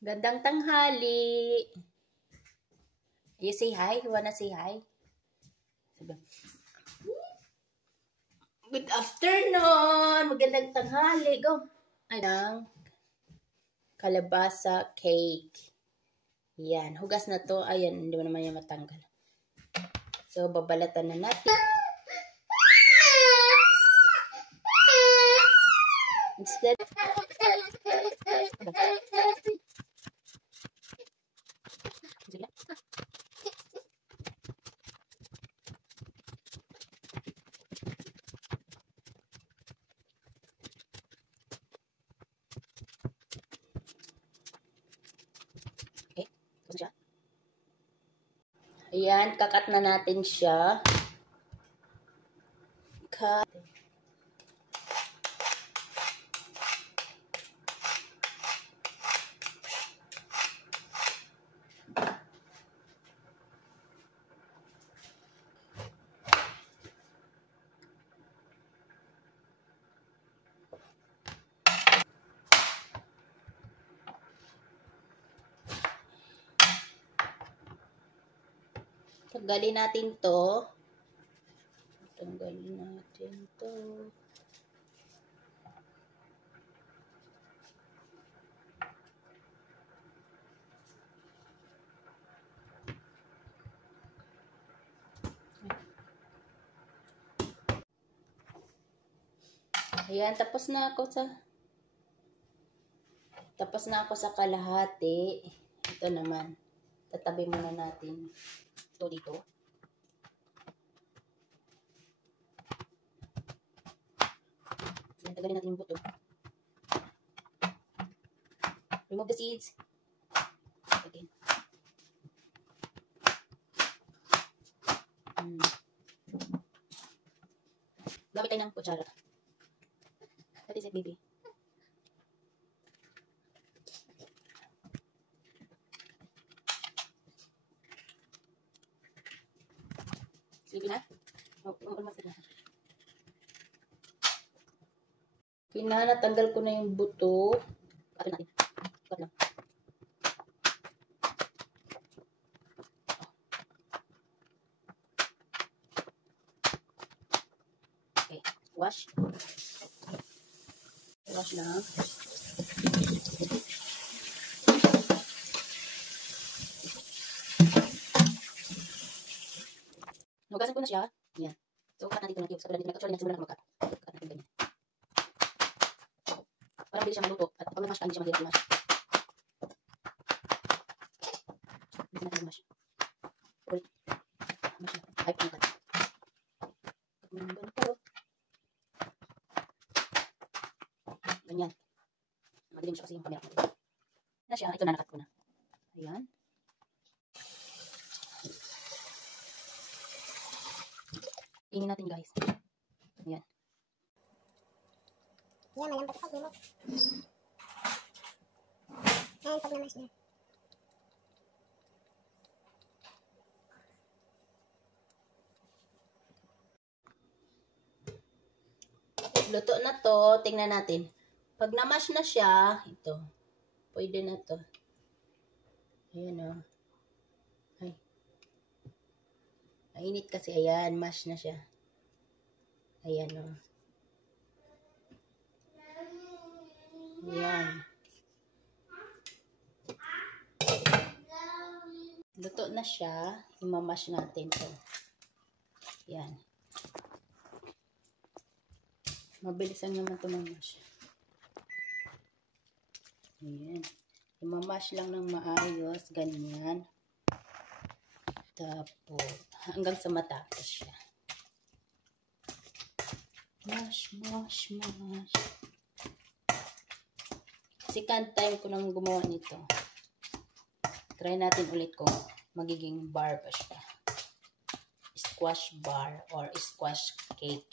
Gandang tanghali. You say hi? You wanna say hi? Good afternoon. Magandang tanghali. Go. Ang kalabasa cake. Yan. Hugas na to. Ayan. Hindi mo naman yan matanggal. So, babalatan na natin. Instead, okay. Tapos siya. Ayan. Kakat na natin siya. Cut. Tanggalin natin to. Tanggalin natin to. Ayan, tapos na ako sa kalahati. Ito naman. Tatabi muna natin ito dito. Ayan, tagalin natin yung buto. Remove the seeds. Again. Gamit tayo ng kutsara. What is it, baby? Sleepy na? Almost na. Natanggal ko na yung buto. Katin natin. Cut lang. Okay. Wash. Wash lang. Nugasan ko na siya. Yan. So, cut natin ito ng cubes. Actually, nagsimula na mag-cut. Cut natin ganyan. Parang hindi siya maluto. At pag may mash ka, hindi siya mahirap i-mash. Hindi natin i-mash. Ulit. Mash na. Ay, pangkat. Ganyan. Madilim siya kasi yung camera natin. Na siya. Ito na, nakat ko na. Ayan. Tingin natin, guys. Ayan. Yan, malambot sa mo. Ayan, pag namas na. Luto na to. Tingnan natin. Pag namash na siya, ito. Pwede na to. Ayan o. Ay. Mainit kasi. Ayan. Mash na siya. Ayan o. Ayan. Luto na siya. Imamash natin to. Ayan. Mabilisan naman ito mamash. Ayan. Imamash lang ng maayos. Ganyan. Tapos, hanggang sa matapos siya. Mash, mash, mash. Second time ko nang gumawa nito. Try natin ulit kung magiging bar ba siya. Squash bar or squash cake.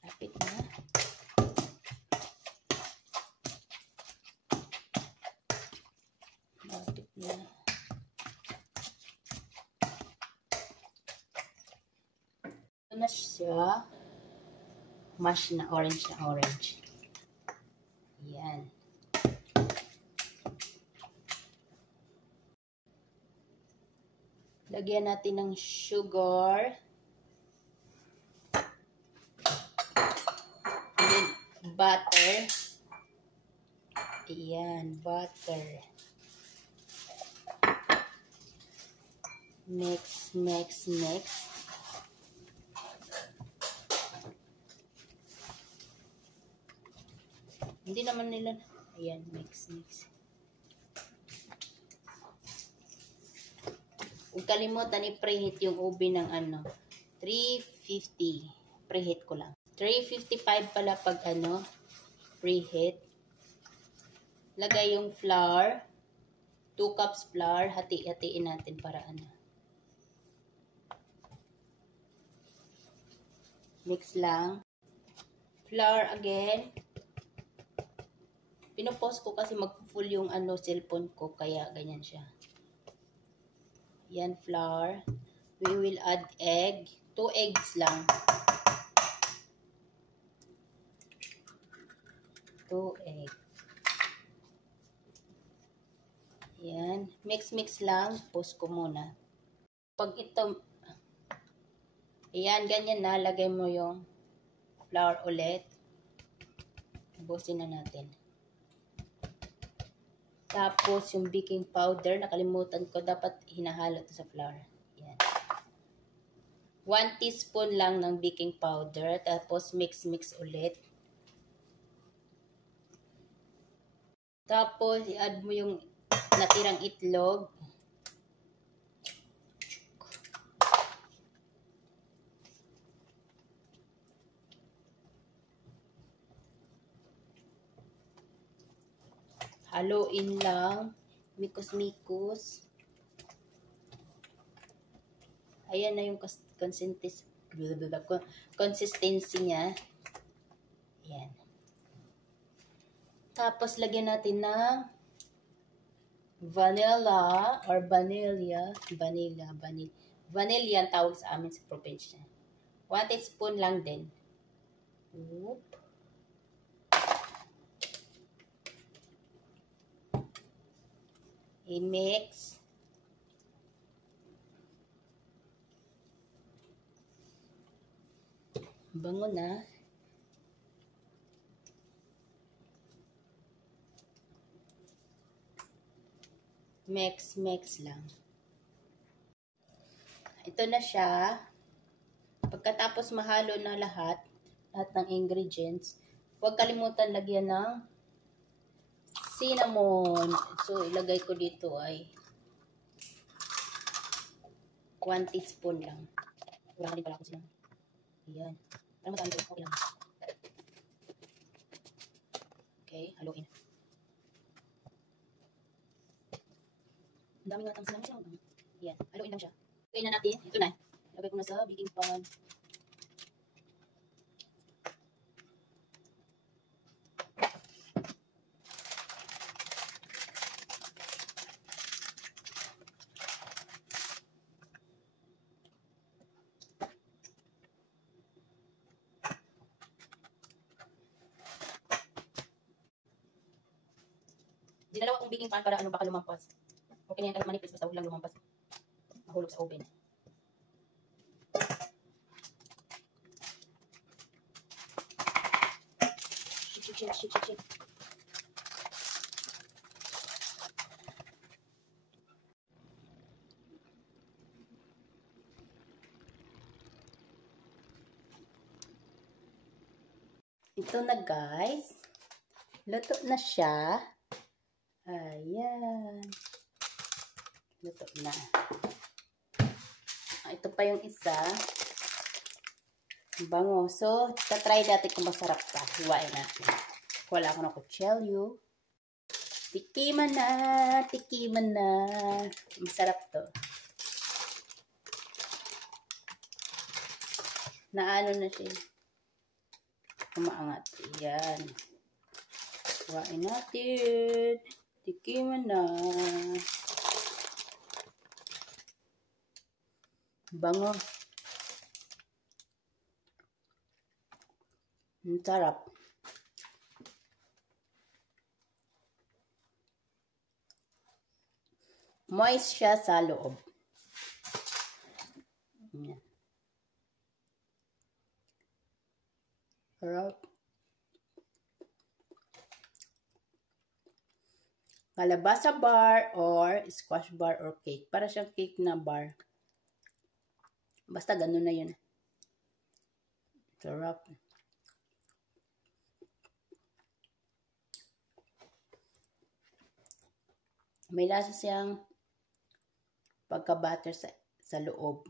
Lapit na. Lapit na. Ito na siya. mash na orange na orange. Yan. Lagyan natin ng sugar. And then, butter. Ayan, butter. Mix, mix, mix. Hindi naman nila. Ayan, mix, mix. Huwag kalimutan i-preheat yung oven ng 350. Preheat ko lang. 355 pala pag preheat. Lagay yung flour. 2 cups flour. Hati-hatiin natin para mix lang. Flour again. Pinopost ko kasi mag-full yung cellphone ko. Kaya ganyan siya. Yan, flour. We will add egg. 2 eggs lang. 2 eggs. Yan. Mix lang. Post ko muna. Pag ito, ayan, ganyan na. Lagay mo yung flour ulit. Busin na natin. Tapos, yung baking powder, nakalimutan ko, dapat hinahalo ito sa flour. Yan. 1 teaspoon lang ng baking powder. Tapos, mix ulit. Tapos, i-add mo yung natirang itlog. Haluin lang. Mikos-mikos. Ayan na yung consistency niya. Ayan. Tapos, lagyan natin ng vanilla or vanilla. Vanilla ang tawag sa amin sa probinsya. 1 teaspoon lang din. Oop. I-mix. Bango na. Mix lang. Ito na siya. Pagkatapos mahalo na lahat ng ingredients, huwag kalimutan lagyan ng cinnamon. So, ilagay ko dito ay 1 teaspoon lang. Wala din pala ako cinnamon. Ayan. Parang madami ito. Okay lang. Okay, haluin. Ang dami nga tang cinnamon. Ayan, haluin lang siya. Okay na natin. Ito na. Ilagay ko na sa baking pan. Dinalawa kong baking pan para baka lumampas. Okay na yan kahit manipis, basta huwag lang lumampas. Mahulog sa oven. Shake. Ito na guys. Luto na siya. Ayan. Luto na. Ito pa yung isa. Bango. So, tatry natin kung masarap pa. Hiwain natin. Wala ako ng kutsilyo. Tikiman na. Masarap to. Naano na siya. Umaangat. Ayan. Hiwain natin. Tikiman na. Bango. Ang sarap. Moist siya sa loob. Yan. Sarap. Kalabasa bar or squash bar or cake. Para siyang cake na bar. Basta ganun na yun. Sarap. May lasa siyang pagka-butter sa loob.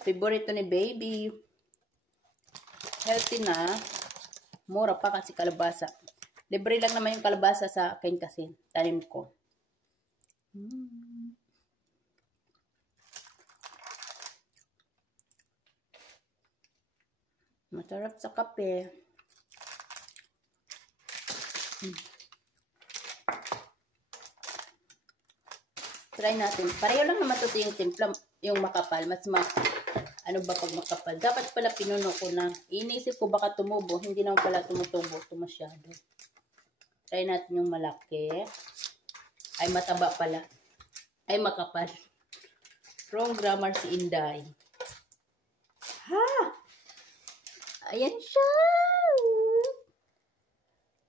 Favorito ni baby. Healthy na. Mura pa kasi kalabasa. Libre lang naman yung kalabasa sa akin kasi. Tanim ko. Masarap sa kape. Try natin. Pareho lang naman ito yung timpla, yung makapal. Mas ano ba pag makapal? Dapat pala pinuno ko na. Inisip ko baka tumubo. Hindi naman pala tumutubo. Ito masyado. Try natin yung malaki. Ay, mataba pala. Ay, makapal. Wrong grammar si Inday. Ha! Ayan siya!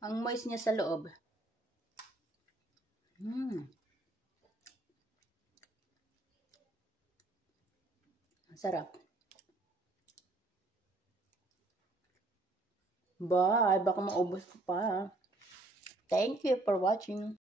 Ang moist niya sa loob. Sarap. Bye! Baka maubos ko pa. Thank you for watching.